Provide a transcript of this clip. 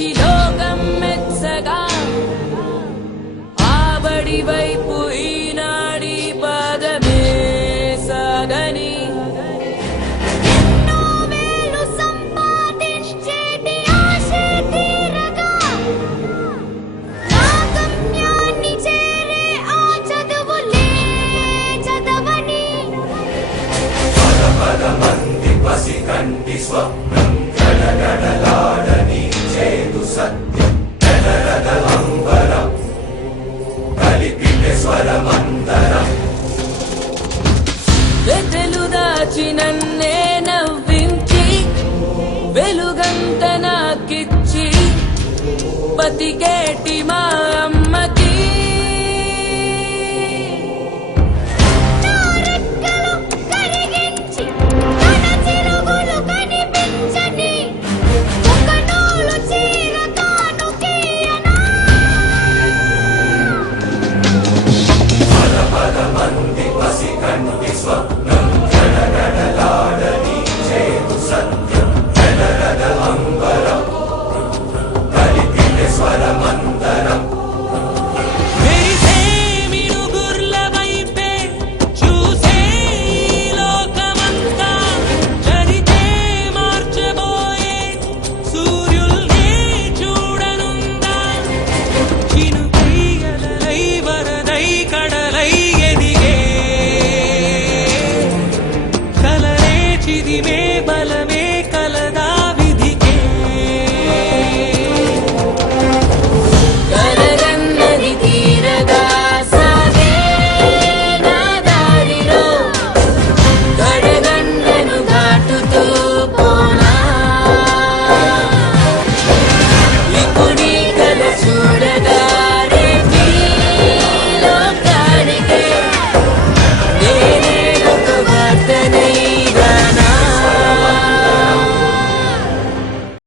చూచి లోకం మెచ్చగా ఆబడి వైపు ఈనాడి పదమే సాగని కంటి స్వప్నం గడగడలాడని చేదు సత్యం అంబరం కలిపితే స్వరమందరం వెతలు దాచి నన్నే నవ్వించి వెలుగంత నాకిచ్చి బతికేటి మా